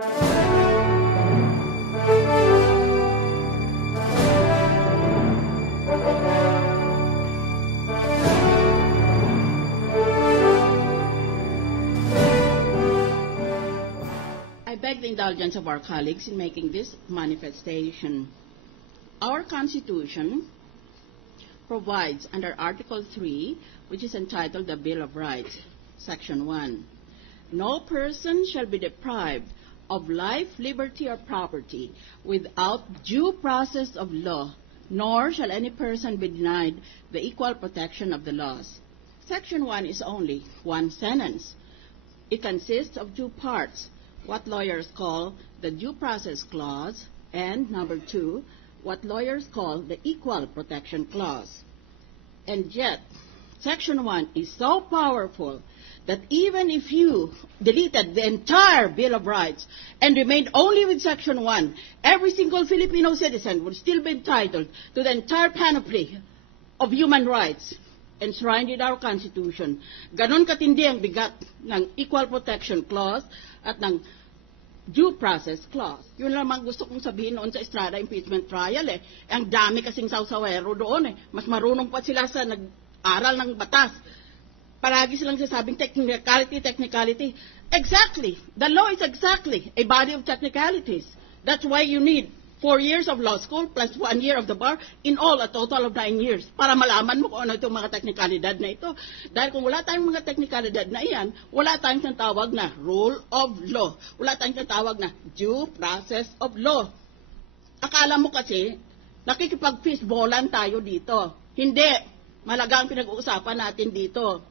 I beg the indulgence of our colleagues in making this manifestation. Our Constitution provides under Article 3, which is entitled the Bill of Rights, Section 1, no person shall be deprived of life, liberty, or property without due process of law, nor shall any person be denied the equal protection of the laws. Section 1 is only one sentence. It consists of two parts, what lawyers call the Due Process Clause, and number 2, what lawyers call the Equal Protection Clause. And yet, Section 1 is so powerful that even if you deleted the entire Bill of Rights and remained only with Section 1, every single Filipino citizen would still be entitled to the entire panoply of human rights enshrined in our Constitution. Ganon katindi ang bigat ng Equal Protection Clause at ng Due Process Clause. Yun lamang gusto kong sabihin noon sa Estrada impeachment trial eh. Ang dami kasing sawsawero doon eh. Mas marunong pa sila sa nag-aral ng batas. Palagi silang sasabing technicality. Exactly. The law is exactly a body of technicalities. That's why you need 4 years of law school plus 1 year of the bar, in all, a total of 9 years, para malaman mo kung ano itong mga teknikalidad na ito. Dahil kung wala tayong mga teknikalidad na iyan, wala tayong tinatawag na rule of law. Wala tayong tinatawag na due process of law. Akala mo kasi, nakikipag-fistballan tayo dito. Hindi. Malaga ang pinag-uusapan natin dito.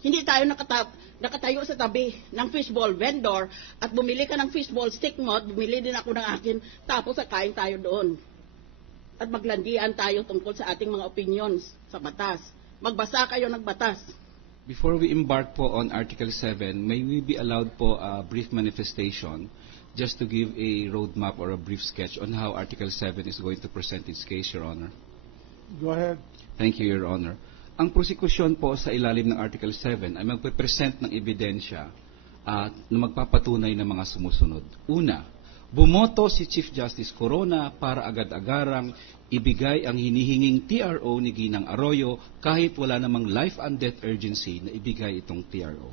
Hindi tayo nakatayo sa tabi ng fishball vendor at bumili ka ng fishball stick mo at bumili din ako ng akin, tapos kain tayo doon. At maglandian tayo tungkol sa ating mga opinions sa batas. Magbasa kayo ng batas. Before we embark po on Article 7, may we be allowed po a brief manifestation just to give a roadmap or a brief sketch on how Article 7 is going to present its case, Your Honor? Go ahead. Thank you, Your Honor. Ang prosekusyon po sa ilalim ng Article 7 ay magpe-present ng ebidensya na magpapatunay ng mga sumusunod. Una, bumoto si Chief Justice Corona para agad-agarang ibigay ang hinihinging TRO ni Ginang Arroyo kahit wala namang life and death urgency na ibigay itong TRO.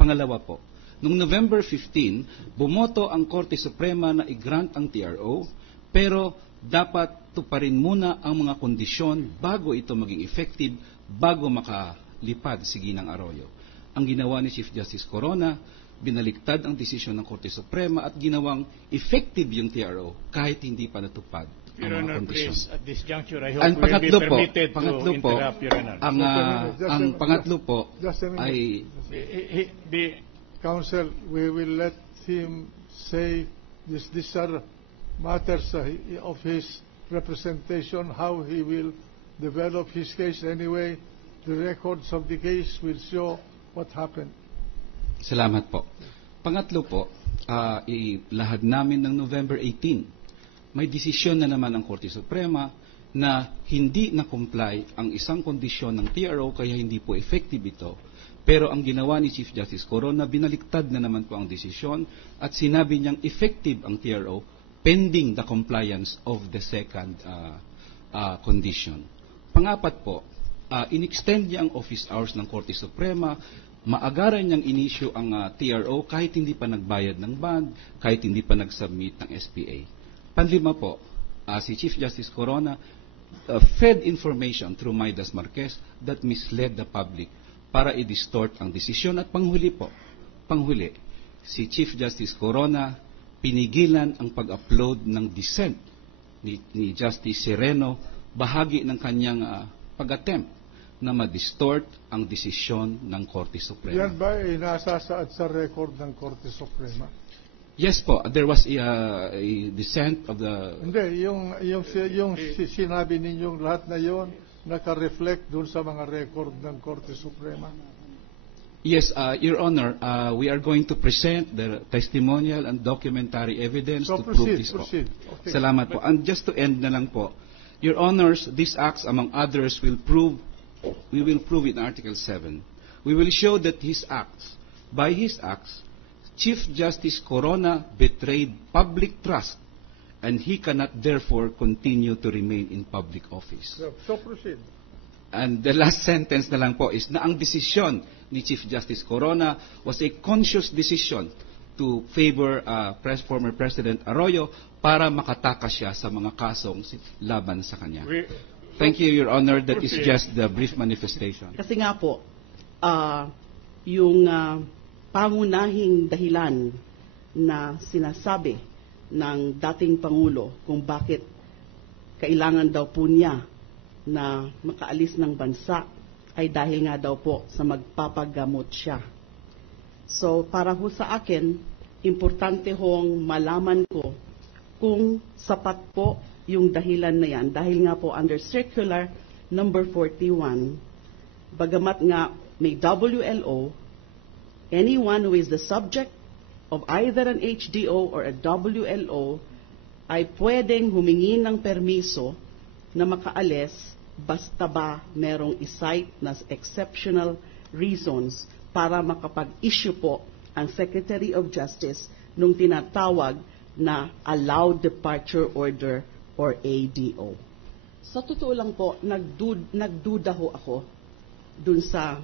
Pangalawa po, noong November 15, bumoto ang Korte Suprema na i-grant ang TRO, pero dapat tuparin muna ang mga kondisyon bago ito maging effective, bago makalipad si Ginang Arroyo. Ang ginawa ni Chief Justice Corona, binaliktad ang desisyon ng Korte Suprema at ginawang effective yung TRO kahit hindi pa natupad ang mga kondisyon. At this juncture, I hope we will be permitted to interrupt, Your Honor. Ang pangatlo po ay... Counsel, we will let him say these are matters of his representation, how he will develop his case anyway. The records of the case will show what happened. Salamat po. Pangatlo po, ilahad namin ng November 18. May desisyon na naman ang Korte Suprema na hindi na-comply ang isang kondisyon ng TRO kaya hindi po effective ito. Pero ang ginawa ni Chief Justice Corona, binaliktad na naman po ang desisyon at sinabi niyang effective ang TRO pending the compliance of the second condition. Pangapat po, in-extend niya ang office hours ng Korte Suprema, maagaran niyang inisyu ang TRO kahit hindi pa nagbayad ng bond, kahit hindi pa nag-submit ng SPA. Panlima po, si Chief Justice Corona fed information through Midas Marquez that misled the public para i-distort ang desisyon. At panghuli po, si Chief Justice Corona pinigilan ang pag-upload ng dissent ni Justice Sereno, bahagi ng kanyang pag-attempt na ma-distort ang desisyon ng Korte Suprema. Yan ba ay nasasaad sa record ng Korte Suprema? Yes po, there was a dissent of the... Hindi, yung sinabi ninyong lahat na yon naka-reflect dun sa mga record ng Korte Suprema. Yes, Your Honor, we are going to present the testimonial and documentary evidence So to prove this po. proceed. Okay. Salamat po. And just to end na lang po, Your Honors, these acts, among others, we will prove in Article 7. We will show that by his acts, Chief Justice Corona betrayed public trust and he cannot therefore continue to remain in public office. So proceed. And the last sentence na lang po is na ang desisyon ni Chief Justice Corona was a conscious decision to favor former President Arroyo para makatakas siya sa mga kasong laban sa kanya. Thank you, Your Honor. That is just the brief manifestation. Kasi nga po, yung pangunahing dahilan na sinasabi ng dating Pangulo kung bakit kailangan daw po niya na makaalis ng bansa ay dahil nga daw po sa magpapagamot siya. So para ho sa akin, importante hong malaman ko kung sapat po yung dahilan na yan. Dahil nga po under Circular number 41, bagamat nga may WLO, anyone who is the subject of either an HDO or a WLO ay pwedeng humingi ng permiso na makaalis basta ba merong isite na exceptional reasons para makapag-issue po ang Secretary of Justice nung tinatawag na Allowed Departure Order or ADO. Sa totoo lang po, nagduda ho ako dun sa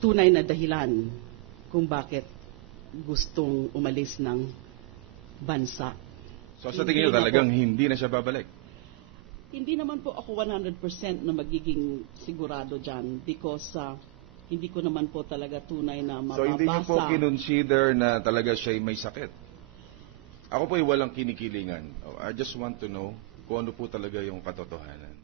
tunay na dahilan kung bakit gustong umalis ng bansa. So sa tingin niyo talagang hindi na siya babalik? Hindi naman po ako 100% na magiging sigurado dyan because hindi ko naman po talaga tunay na mababasa. So hindi niyo po kinonsider na talaga siya may sakit? Ako po ay walang kinikilingan. I just want to know kung ano po talaga yung katotohanan.